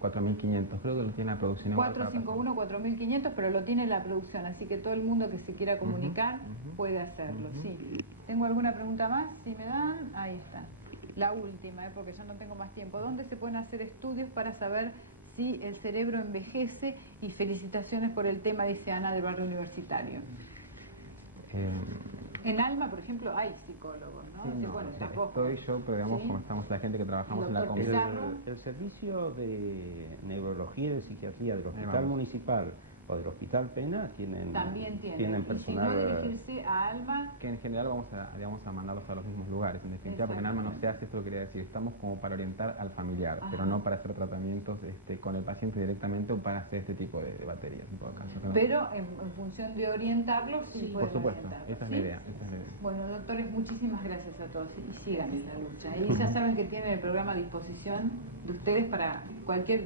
4500, creo que lo tiene la producción. 451, 4500, pero lo tiene la producción, así que todo el mundo que se quiera comunicar puede hacerlo, sí. ¿Tengo alguna pregunta más? Si me dan, ahí está. La última, porque ya no tengo más tiempo. ¿Dónde se pueden hacer estudios para saber si el cerebro envejece? Y felicitaciones por el tema, dice Ana, del barrio universitario. En Alma, por ejemplo, hay psicólogos, ¿no? Sí, no, bueno, estoy yo, pero digamos, como estamos la gente que trabajamos en la comunidad. El servicio de neurología y de psiquiatría del Hospital Municipal o del Hospital Pena también tienen personal. Y si no, dirigirse a Alma. Que en general vamos a mandarlos a los mismos lugares, en definitiva, porque en Alma no se hace esto, quería decir, estamos como para orientar al familiar, pero no para hacer tratamientos con el paciente directamente o para hacer este tipo de baterías, en todo caso. Pero en función de orientarlos, sí por supuesto, orientarlos, esa es la idea. Bueno, doctores, muchísimas gracias a todos y sigan esta lucha. Y ya saben que tienen el programa a disposición de ustedes para cualquier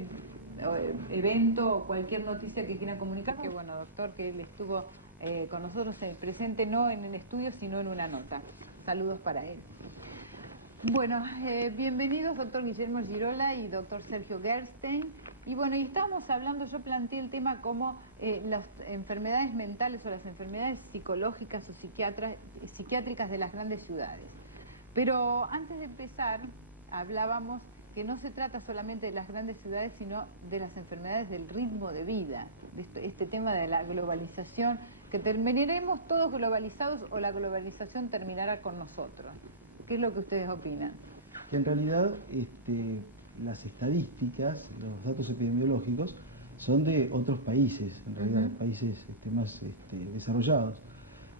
evento o cualquier noticia que quieran comunicar. Qué bueno, doctor, que él estuvo con nosotros presente, no en el estudio, sino en una nota. Saludos para él. Bueno, bienvenidos, doctor Guillermo Girola y doctor Sergio Gerstein. Y bueno, y estábamos hablando, yo planteé el tema como las enfermedades mentales o las enfermedades psicológicas o psiquiátricas de las grandes ciudades. Pero antes de empezar, hablábamos que no se trata solamente de las grandes ciudades, sino de las enfermedades del ritmo de vida, de este tema de la globalización, que terminaremos todos globalizados o la globalización terminará con nosotros. ¿Qué es lo que ustedes opinan? Que en realidad las estadísticas, los datos epidemiológicos, son de otros países, en realidad de países más desarrollados.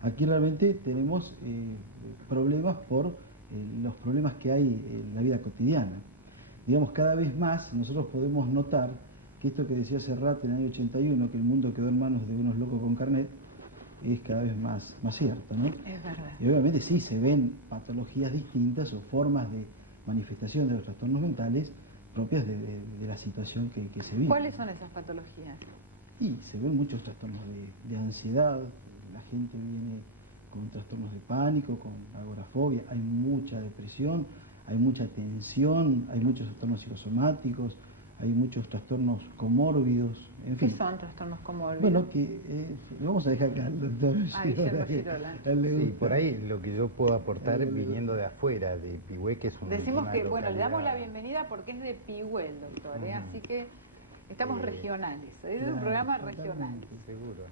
Aquí realmente tenemos problemas por los problemas que hay en la vida cotidiana. Digamos, cada vez más nosotros podemos notar que esto que decía Serrat en el año 81, que el mundo quedó en manos de unos locos con carnet, es cada vez más cierto, ¿no? Es verdad. Y obviamente sí se ven patologías distintas o formas de manifestación de los trastornos mentales propias de la situación que se vive. ¿Cuáles son esas patologías? Y se ven muchos trastornos de ansiedad, la gente viene con trastornos de pánico, con agorafobia, hay mucha depresión, hay mucha tensión, hay muchos trastornos psicosomáticos, hay muchos trastornos comórbidos, en fin. ¿Qué son trastornos comórbidos? Bueno, que le vamos a dejar acá al doctor Girola. Sí, por ahí lo que yo puedo aportar viniendo de afuera, de Pigüé, que es un... Decimos que, bueno, le damos la bienvenida porque es de Pigüé, doctor, así que estamos regionales, es un programa regional. Seguro.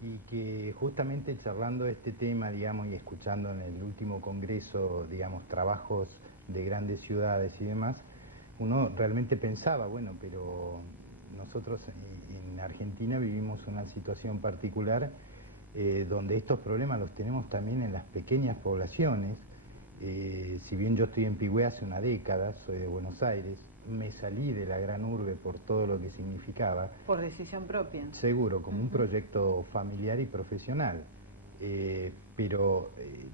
Y que justamente charlando este tema, digamos, y escuchando en el último congreso, digamos, trabajos de grandes ciudades y demás, uno realmente pensaba, bueno, pero nosotros en Argentina vivimos una situación particular donde estos problemas los tenemos también en las pequeñas poblaciones. Si bien yo estoy en Pigüé hace una década, soy de Buenos Aires, me salí de la gran urbe por todo lo que significaba. Por decisión propia. Seguro, como un proyecto familiar y profesional. Pero,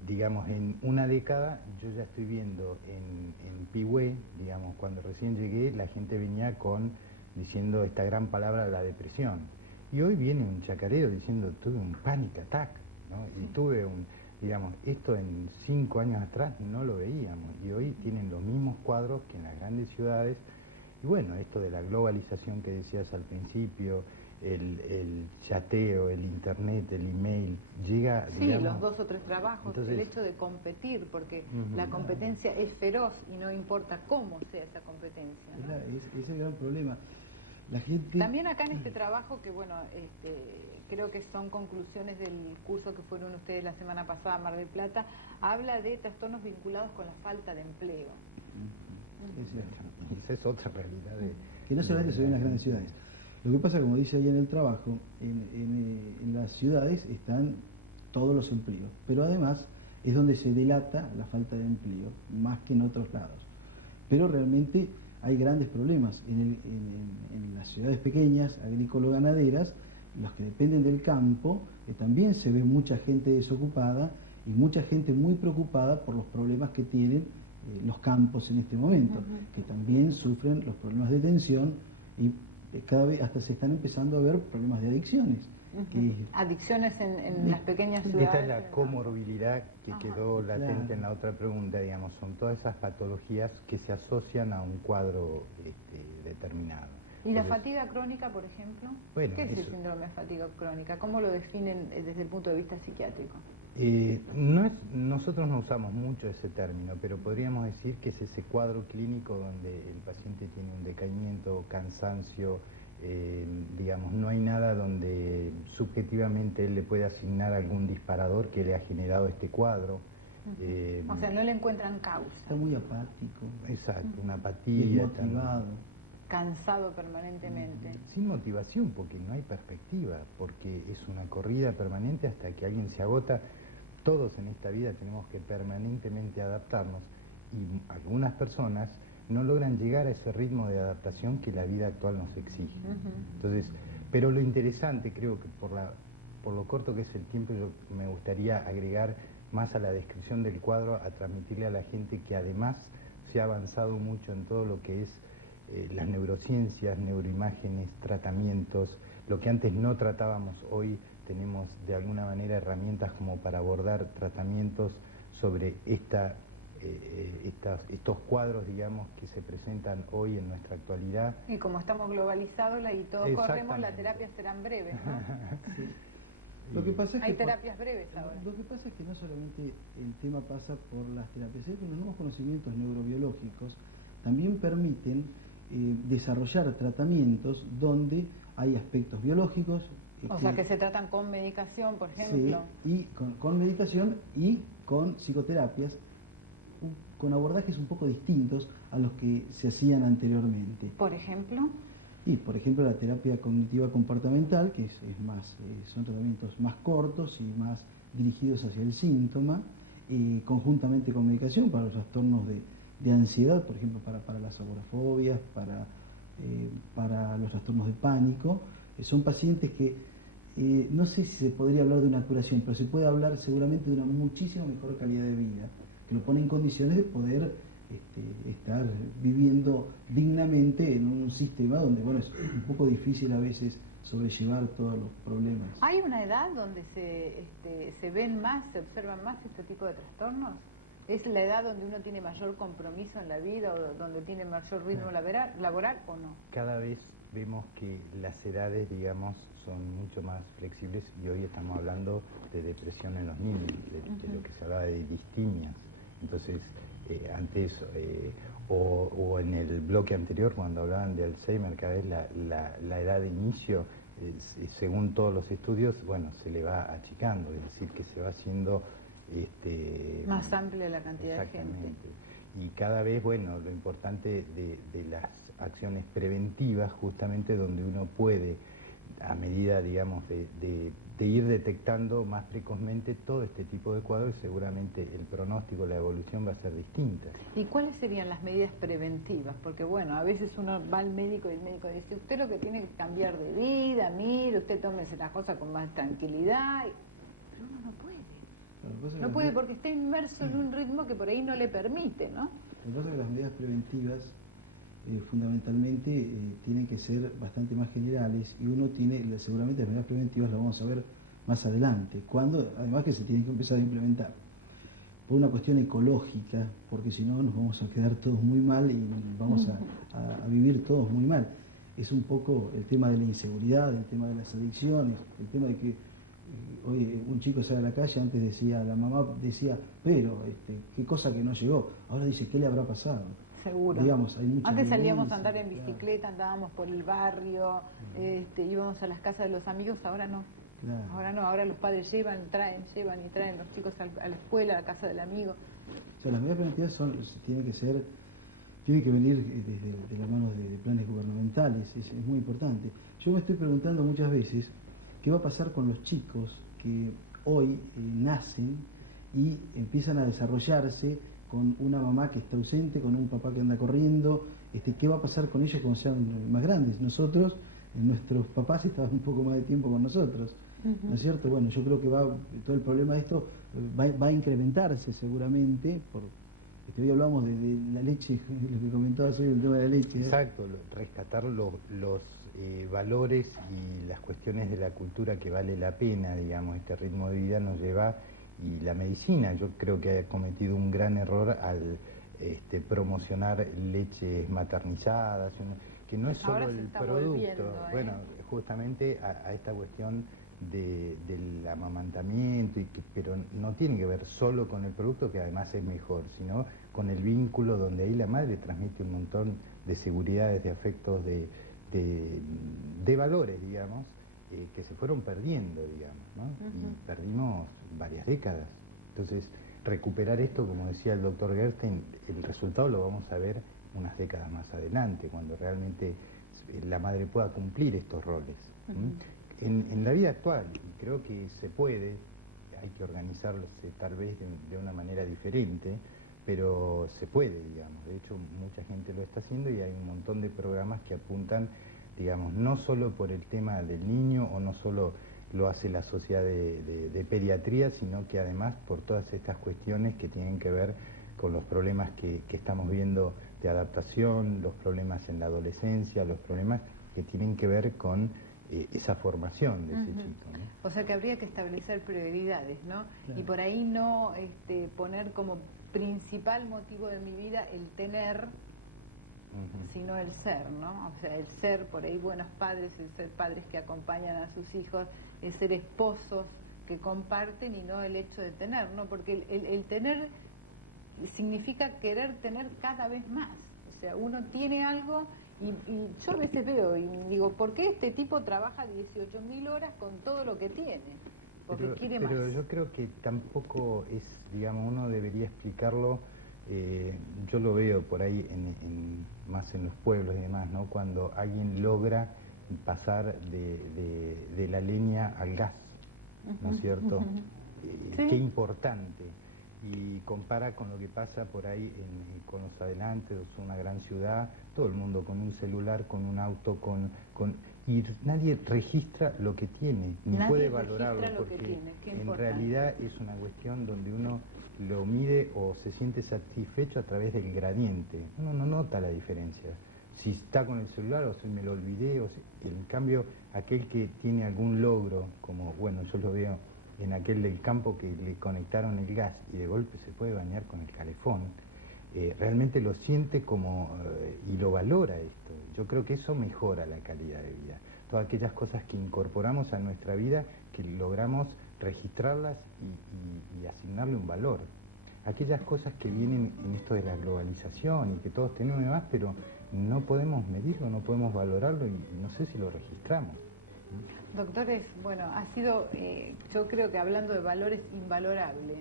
digamos, en una década yo ya estoy viendo en Pigüé, digamos, cuando recién llegué, la gente venía diciendo esta gran palabra, la depresión. Y hoy viene un chacarero diciendo, tuve un panic attack, ¿no? Y tuve digamos, esto en 5 años atrás no lo veíamos. Y hoy tienen los mismos cuadros que en las grandes ciudades. Y bueno, esto de la globalización que decías al principio, el chateo, el internet, el email, llega... Sí, digamos, los 2 o 3 trabajos, entonces, el hecho de competir, porque la competencia es feroz y no importa cómo sea esa competencia, ¿no? Es el gran problema. La gente... También acá en este trabajo, que bueno, creo que son conclusiones del curso que fueron ustedes la semana pasada a Mar del Plata, habla de trastornos vinculados con la falta de empleo. Es cierto. Esa es otra realidad. Que no solamente se ve en las grandes ciudades. Lo que pasa, como dice ahí en el trabajo, en las ciudades están todos los empleos, pero además es donde se delata la falta de empleo, más que en otros lados. Pero realmente hay grandes problemas en las ciudades pequeñas, agrícola-ganaderas, los que dependen del campo, también se ve mucha gente desocupada y mucha gente muy preocupada por los problemas que tienen los campos en este momento, que también sufren los problemas de tensión y cada vez hasta se están empezando a ver problemas de adicciones. Adicciones en las pequeñas ciudades. Esta es la comorbilidad que quedó latente en la otra pregunta, digamos, son todas esas patologías que se asocian a un cuadro determinado. ¿Y la Entonces, fatiga crónica, por ejemplo? Bueno, ¿Qué es el eso. síndrome de fatiga crónica? ¿Cómo lo definen desde el punto de vista psiquiátrico? Nosotros no usamos mucho ese término, pero podríamos decir que es ese cuadro clínico donde el paciente tiene un decaimiento, cansancio, digamos, no hay nada donde subjetivamente él le puede asignar algún disparador que le ha generado este cuadro. O sea, no le encuentran causa. Está muy apático. Exacto, una apatía. Desmotivado. Cansado permanentemente. Sin motivación, porque no hay perspectiva, porque es una corrida permanente hasta que alguien se agota. Todos en esta vida tenemos que permanentemente adaptarnos y algunas personas no logran llegar a ese ritmo de adaptación que la vida actual nos exige. Entonces, pero lo interesante, creo que por lo corto que es el tiempo, yo me gustaría agregar más a la descripción del cuadro, a transmitirle a la gente que además se ha avanzado mucho en todo lo que es las neurociencias, neuroimágenes, tratamientos, lo que antes no tratábamos, hoy tenemos de alguna manera herramientas como para abordar tratamientos sobre estos cuadros, digamos, que se presentan hoy en nuestra actualidad. Y como estamos globalizados y todos corremos, las terapias serán breves, ¿no? Sí. Lo que pasa es Hay que terapias breves ahora. Lo que pasa es que no solamente el tema pasa por las terapias, es que los nuevos conocimientos neurobiológicos también permiten desarrollar tratamientos donde hay aspectos biológicos. O sea, que se tratan con medicación, por ejemplo. Sí, y con medicación y con psicoterapias, con abordajes un poco distintos a los que se hacían anteriormente. ¿Por ejemplo? Y, por ejemplo, la terapia cognitiva comportamental, que es más, son tratamientos más cortos y más dirigidos hacia el síntoma, conjuntamente con medicación para los trastornos de ansiedad, por ejemplo, para las agorafobias, para los trastornos de pánico. Son pacientes que, no sé si se podría hablar de una curación, pero se puede hablar seguramente de una muchísimo mejor calidad de vida, que lo pone en condiciones de poder estar viviendo dignamente en un sistema donde, bueno, es un poco difícil a veces sobrellevar todos los problemas. ¿Hay una edad donde se ven más, se observan más este tipo de trastornos? ¿Es la edad donde uno tiene mayor compromiso en la vida o donde tiene mayor ritmo laboral o no? Cada vez vemos que las edades, digamos, son mucho más flexibles y hoy estamos hablando de depresión en los niños, de lo que se hablaba de distimias. Entonces, antes o en el bloque anterior cuando hablaban de Alzheimer, cada vez la edad de inicio, según todos los estudios, bueno, se le va achicando, es decir, que se va haciendo más amplia la cantidad de gente. Y cada vez, bueno, lo importante de las acciones preventivas, justamente donde uno puede, a medida, digamos, de ir detectando más precozmente todo este tipo de cuadros, seguramente el pronóstico, la evolución va a ser distinta. ¿Y cuáles serían las medidas preventivas? Porque, bueno, a veces uno va al médico y el médico dice, usted lo que tiene que cambiar de vida, mire, usted tómese las cosas con más tranquilidad. Pero uno no puede. No puede porque está inmerso en un ritmo que por ahí no le permite, ¿no? Lo que pasa es que las medidas preventivas fundamentalmente tienen que ser bastante más generales y uno tiene, seguramente las medidas preventivas las vamos a ver más adelante, cuando además que se tienen que empezar a implementar por una cuestión ecológica, porque si no nos vamos a quedar todos muy mal y vamos a vivir todos muy mal. Es un poco el tema de la inseguridad, el tema de las adicciones, el tema de que hoy un chico sale a la calle, antes decía, la mamá decía, pero qué cosa que no llegó, ahora dice, ¿qué le habrá pasado? Seguro. Digamos, hay mucha antes salíamos violencia, a andar en bicicleta, andábamos por el barrio, íbamos a las casas de los amigos, ahora no. Claro. Ahora no, ahora los padres llevan y traen los chicos a la escuela, a la casa del amigo. O sea, las medidas preventivas tienen que venir de la mano de planes gubernamentales, es muy importante. Yo me estoy preguntando muchas veces qué va a pasar con los chicos que hoy nacen y empiezan a desarrollarse con una mamá que está ausente, con un papá que anda corriendo, qué va a pasar con ellos cuando sean más grandes. Nosotros, nuestros papás estaban un poco más de tiempo con nosotros, ¿no es cierto? Bueno, yo creo que todo el problema de esto va a incrementarse seguramente, hoy hablamos de la leche, lo que comentabas hoy, el tema de la leche. Exacto, rescatar los valores y las cuestiones de la cultura que vale la pena, digamos, este ritmo de vida nos lleva, y la medicina, yo creo que ha cometido un gran error al promocionar leches maternizadas, que no es solo Ahora se el está producto, volviendo, bueno, justamente a esta cuestión del amamantamiento, pero no tiene que ver solo con el producto, que además es mejor, sino con el vínculo donde ahí la madre transmite un montón de seguridades, de afectos, de valores, digamos, que se fueron perdiendo, digamos, ¿no? Y perdimos varias décadas. Entonces, recuperar esto, como decía el doctor Gersten, el resultado lo vamos a ver unas décadas más adelante, cuando realmente la madre pueda cumplir estos roles. En la vida actual, y creo que se puede, hay que organizarse tal vez de una manera diferente, pero se puede, digamos. De hecho, mucha gente lo está haciendo y hay un montón de programas que apuntan, digamos, no solo por el tema del niño o no solo lo hace la sociedad de pediatría, sino que además por todas estas cuestiones que tienen que ver con los problemas que estamos viendo de adaptación, los problemas en la adolescencia, los problemas que tienen que ver con esa formación de ese chico, ¿no? O sea que habría que establecer prioridades, ¿no? Claro. Y por ahí no poner como principal motivo de mi vida el tener, sino el ser, ¿no? O sea, el ser por ahí buenos padres, el ser padres que acompañan a sus hijos, el ser esposos que comparten y no el hecho de tener, ¿no? Porque el tener significa querer tener cada vez más. O sea, uno tiene algo y yo a veces veo y digo, ¿por qué este tipo trabaja 18.000 horas con todo lo que tiene? Porque quiere más. Pero yo creo que tampoco es, digamos, uno debería explicarlo. Yo lo veo por ahí más en los pueblos y demás, ¿no? Cuando alguien logra pasar de la leña al gas, ¿no es cierto? Sí. Qué importante. Y compara con lo que pasa por ahí con los adelantos, una gran ciudad, todo el mundo con un celular, con un auto, y nadie registra lo que tiene, ni puede valorarlo, porque en realidad es una cuestión donde uno lo mide o se siente satisfecho a través del gradiente. Uno no nota la diferencia. Si está con el celular o si me lo olvidé, en cambio aquel que tiene algún logro, como bueno, yo lo veo en aquel del campo que le conectaron el gas y de golpe se puede bañar con el calefón, realmente lo siente como y lo valora esto. Yo creo que eso mejora la calidad de vida. Todas aquellas cosas que incorporamos a nuestra vida, que logramos registrarlas y asignarle un valor. Aquellas cosas que vienen en esto de la globalización y que todos tenemos y demás, pero no podemos medirlo, no podemos valorarlo y no sé si lo registramos. Doctores, bueno, ha sido, yo creo que hablando de valores, invalorable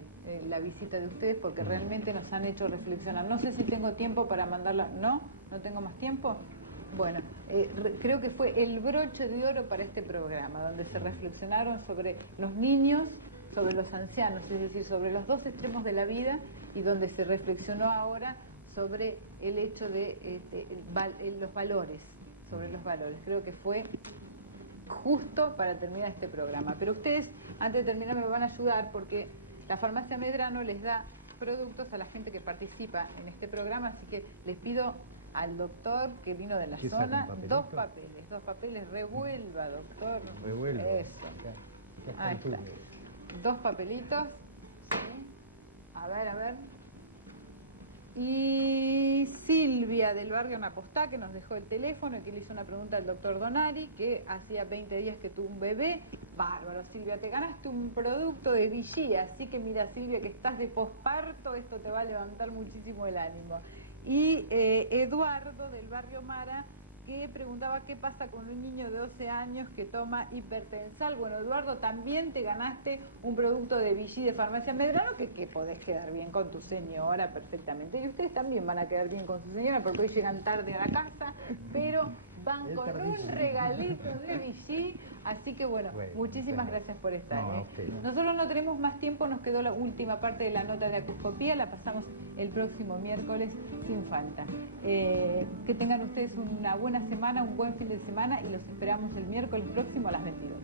la visita de ustedes porque realmente nos han hecho reflexionar. No sé si tengo tiempo para mandarla, ¿no? ¿No tengo más tiempo? Bueno, creo que fue el broche de oro para este programa, donde se reflexionaron sobre los niños, sobre los ancianos, es decir, sobre los dos extremos de la vida y donde se reflexionó ahora sobre el hecho de los valores, sobre los valores. Creo que fue justo para terminar este programa. Pero ustedes, antes de terminar, me van a ayudar porque la Farmacia Medrano les da productos a la gente que participa en este programa, así que les pido al doctor que vino de la zona, dos papeles, revuelva, doctor. Revuelva. Eso. Ahí está. Dos papelitos. ¿Sí? A ver. Y Silvia del barrio Napostá, que nos dejó el teléfono y que le hizo una pregunta al doctor Donari, que hacía 20 días que tuvo un bebé. Bárbaro, Silvia, te ganaste un producto de Vichy, así que mira, Silvia, que estás de posparto, esto te va a levantar muchísimo el ánimo. Y Eduardo del barrio Mara, que preguntaba qué pasa con un niño de 12 años que toma hipertensal. Bueno, Eduardo, también te ganaste un producto de Vichy de Farmacia Medrano que podés quedar bien con tu señora perfectamente. Y ustedes también van a quedar bien con su señora porque hoy llegan tarde a la casa, pero van con un regalito de Vichy. Así que bueno, muchísimas gracias por estar. Nosotros no tenemos más tiempo, nos quedó la última parte de la nota de acuscopía, la pasamos el próximo miércoles sin falta. Que tengan ustedes una buena semana, un buen fin de semana y los esperamos el miércoles próximo a las 22.